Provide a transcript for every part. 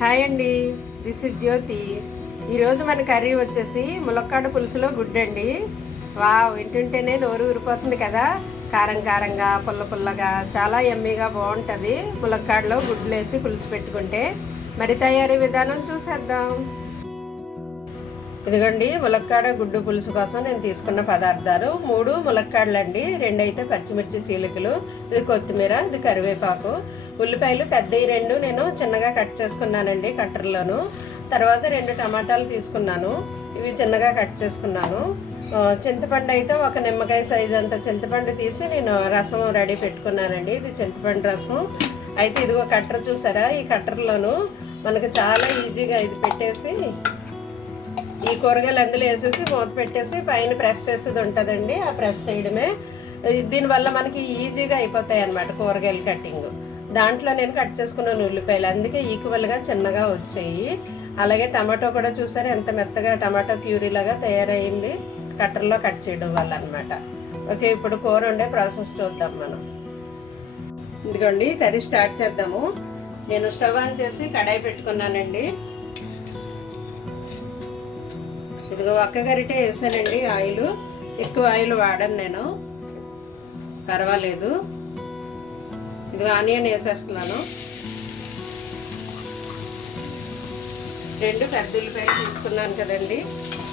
Hi అండి, this is జ్యోతి. ఈరోజు మన కర్రీ వచ్చేసి ములక్కాడ పులుసులో గుడ్డు అండి. వావ్, వింటుంటేనే నోరు ఊరిపోతుంది కదా. కారం కారంగా, పుల్ల పుల్లగా, చాలా యమ్మీగా బాగుంటుంది ములక్కాడలో గుడ్లు వేసి పులుసు పెట్టుకుంటే. మరి తయారీ విధానం చూసేద్దాం. ఇదిగోండి, ములక్కాడ గుడ్డు పులుసు కోసం నేను తీసుకున్న పదార్థాలు 3 ములక్కాడలు అండి, 2 అయితే పచ్చిమిర్చి చీలికలు, ఇది కొత్తిమీర, ఇది కరివేపాకు, ఉల్లిపాయలు పెద్దవి 2 నేను చిన్నగా కట్ చేసుకున్నానండి కట్టర్లోను. తర్వాత 2 టమాటాలు తీసుకున్నాను, ఇవి చిన్నగా కట్ చేసుకున్నాను. చింతపండు అయితే ఒక నిమ్మకాయ సైజు అంత చింతపండు తీసి నేను రసం రెడీ పెట్టుకున్నానండి. ఇది చింతపండు రసం. అయితే ఇదిగో కట్టర్ చూసారా, ఈ కట్టర్లోను మనకు చాలా ఈజీగా ఇది పెట్టేసి ఈ కూరగాయలు అందులో వేసేసి మూత పెట్టేసి పైన ప్రెస్ చేసేది ఉంటుందండి, ఆ ప్రెస్ చేయడమే. దీనివల్ల మనకి ఈజీగా అయిపోతాయి అన్నమాట కూరగాయలు కట్టింగ్. దాంట్లో నేను కట్ చేసుకున్నాను ఉల్లిపాయలు, అందుకే ఈక్వల్గా చిన్నగా వచ్చాయి. అలాగే టమాటో కూడా చూసారు ఎంత మెత్తగా టమాటో ప్యూరీలాగా తయారైంది కట్టర్లో కట్ చేయడం వల్ల అనమాట. ఓకే, ఇప్పుడు కూర వండే ప్రాసెస్ చూద్దాం మనం. ఇదిగోండి, కర్రీ స్టార్ట్ చేద్దాము. నేను స్టవ్ ఆన్ చేసి కడాయి పెట్టుకున్నానండి. ఇదిగో ఒక్క గరిటే వేసానండి ఆయిల్, ఎక్కువ ఆయిల్ వాడను నేను, పర్వాలేదు. ఇదిగో ఆనియన్ వేసేస్తున్నాను. 2 పెద్ద ఉల్లిపాయలు తీసుకున్నాను కదండి,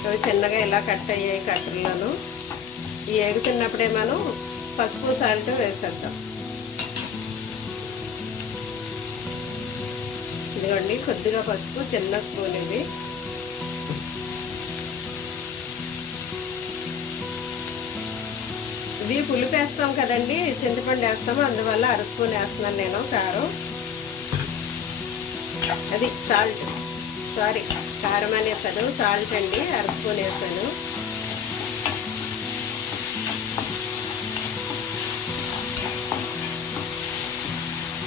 అవి చిన్నగా ఇలా కట్ అయ్యాయి కట్టర్లోను. ఈ ఎగుతున్నప్పుడే మనం పసుపు సాల్ట్ వేసేద్దాం. ఇదిగోండి, కొద్దిగా పసుపు, చిన్న స్పూన్ ఇది. ఇది పులుపు వేస్తాం కదండి, చింతపండు వేస్తాము, అందువల్ల అర స్పూన్ వేస్తున్నాను నేను కారం. అది సాల్ట్, సారీ కారం అనేసాను, సాల్ట్ అండి, అర స్పూన్ వేసాను.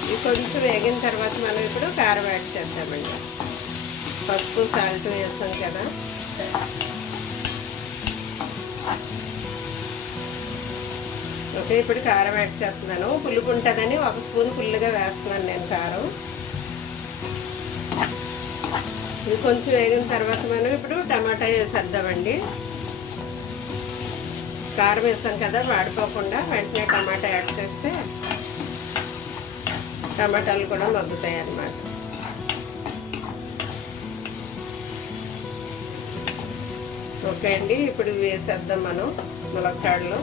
ఇది కొంచెం వేగిన తర్వాత మనం ఇప్పుడు కారం యాడ్ చేద్దామండి. పసుపు సాల్ట్ వేసాం కదా. ఓకే, ఇప్పుడు కారం యాడ్ చేస్తున్నాను. పులుపు ఉంటుందని 1 స్పూన్ ఫుల్గా వేస్తున్నాను నేను కారం. ఇది కొంచెం వేగిన తర్వాత మనం ఇప్పుడు టమాటా వేసేద్దామండి. కారం వేసాం కదా, వాడిపోకుండా వెంటనే టమాటా యాడ్ చేస్తే టమాటాలు కూడా మగ్గుతాయి అన్నమాట. ఓకే అండి, ఇప్పుడు వేసేద్దాం మనం ములక్కాడలో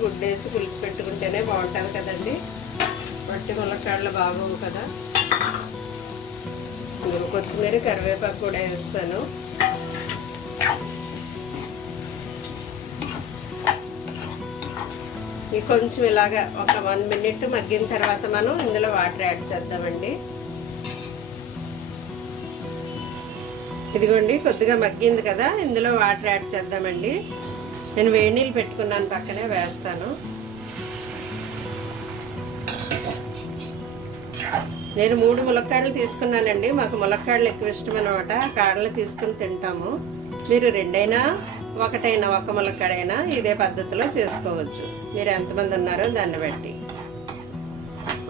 గుడ్డు వేసి పులుసు పెట్టుకుంటేనే బాగుంటుంది కదండి, వట్టి ములక్కాడలు బాగోవు కదా. కొత్తిమీర కరివేపాకు కూడా వేస్తాను. ఇది కొంచెం ఇలాగా ఒక 1 మినిట్ మగ్గిన తర్వాత మనం ఇందులో వాటర్ యాడ్ చేద్దామండి. ఇదిగోండి, కొద్దిగా మగ్గింది కదా, ఇందులో వాటర్ యాడ్ చేద్దామండి. నేను వేడి నీళ్ళు పెట్టుకున్నాను, పక్కనే వేస్తాను. నేను 3 ములక్కాడలు తీసుకున్నానండి, మాకు ములక్కాడలు ఎక్కువ ఇష్టం అనమాట, కాడలు తీసుకుని తింటాము. మీరు 2 అయినా 1 అయినా, 1 ములక్కాడైనా ఇదే పద్ధతిలో చేసుకోవచ్చు. మీరు ఎంతమంది ఉన్నారో దాన్ని బట్టి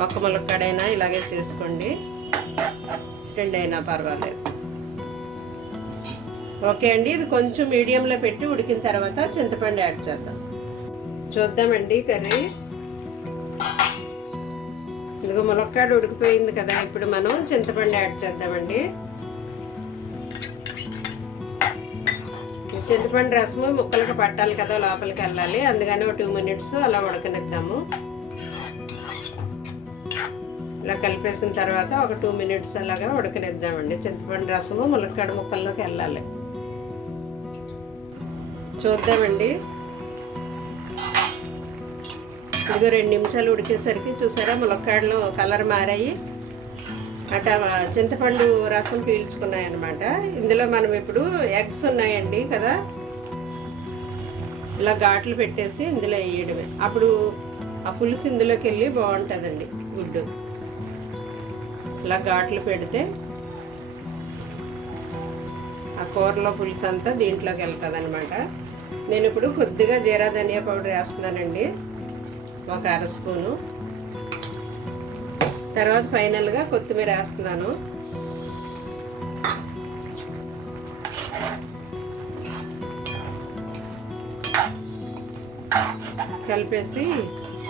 1 ములక్కాడైనా ఇలాగే చేసుకోండి, 2 అయినా పర్వాలేదు. ఓకే అండి, ఇది కొంచెం మీడియంలో పెట్టి ఉడికిన తర్వాత చింతపండు యాడ్ చేద్దాం. చూద్దామండి కర్రీ. ఇదిగో ములక్కాడ ఉడికిపోయింది కదా, ఇప్పుడు మనం చింతపండు యాడ్ చేద్దామండి. చింతపండు రసము ముక్కలకు పట్టాలి కదా, లోపలికి వెళ్ళాలి, అందుకని ఒక 2 మినిట్స్ అలా ఉడకనిద్దాము. ఇలా కలిపేసిన తర్వాత ఒక 2 మినిట్స్ అలాగా ఉడకనిద్దామండి. చింతపండు రసము ములక్కాడ ముక్కల్లోకి వెళ్ళాలి. చూద్దామండి. ఇదిగో 2 నిమిషాలు ఉడికేసరికి చూసారా ములక్కాడలు కలర్ మారాయి, చింతపండు రసం పీల్చుకున్నాయి అన్నమాట. ఇందులో మనం ఇప్పుడు ఎగ్స్ ఉన్నాయండి కదా, ఇలా ఘాట్లు పెట్టేసి ఇందులో వేయడమే. అప్పుడు ఆ పులుసు ఇందులోకి వెళ్ళి బాగుంటుందండి గుడ్డు. ఇలా ఘాట్లు పెడితే ఆ కూరలో పులుసు అంతా దీంట్లోకి వెళ్తుంది అనమాట. నేను ఇప్పుడు కొద్దిగా జీరా ధనియా పౌడర్ వేస్తున్నానండి, ఒక అర స్పూను. తర్వాత ఫైనల్గా కొత్తిమీర వేస్తున్నాను. కలిపేసి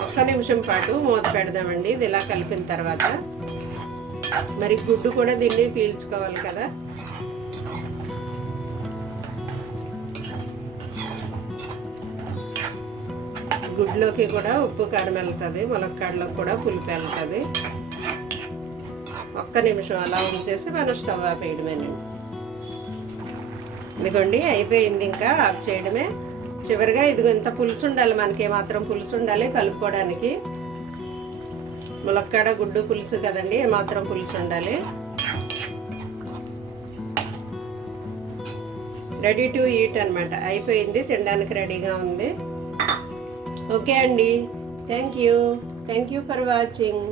ఒక్క నిమిషం పాటు మూత పెడదామండి. ఇది ఇలా కలిపిన తర్వాత మరి గుడ్డు కూడా దీన్ని పీల్చుకోవాలి కదా. గుడ్లోకి కూడా ఉప్పు కారం వెళ్తుంది, ములక్కాడలోకి కూడా పులుపు వెళ్తుంది. ఒక్క నిమిషం అలా ఉంచేసి మనం స్టవ్ ఆపేయడమేనండి. ఇదిగోండి అయిపోయింది, ఇంకా ఆఫ్ చేయడమే. చివరిగా ఇదిగో ఇంత పులుసు ఉండాలి, మనకి ఏమాత్రం పులుసు ఉండాలి కలుపుకోవడానికి. ములక్కాడ గుడ్డు పులుసు కదండి, ఏమాత్రం పులుసు ఉండాలి. రెడీ టు ఈట్ అనమాట. అయిపోయింది, తినడానికి రెడీగా ఉంది. ఓకే అండి, థ్యాంక్ యూ ఫర్ వాచింగ్.